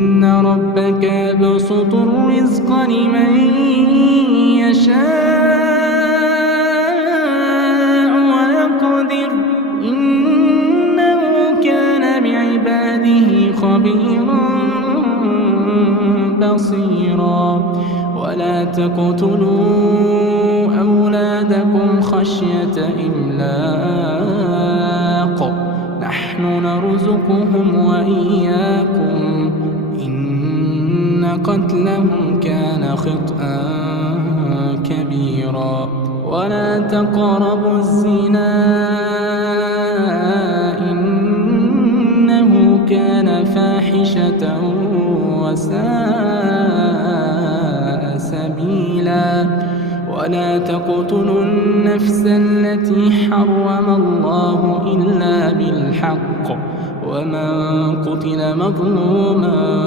إن ربك يبسط الرزق لمن يشاء ويقدر إنه كان بعباده خبيرا بصيرا ولا تقتلوا أولادكم خشية إملاق نحن نرزقهم وإياكم إن قتلهم كان خطأ كبيرا ولا تقربوا الزنا إنه كان فاحشة وساء سبيلا ولا تقتلوا النفس التي حرم الله إلا بالحق ومن قتل مظلوما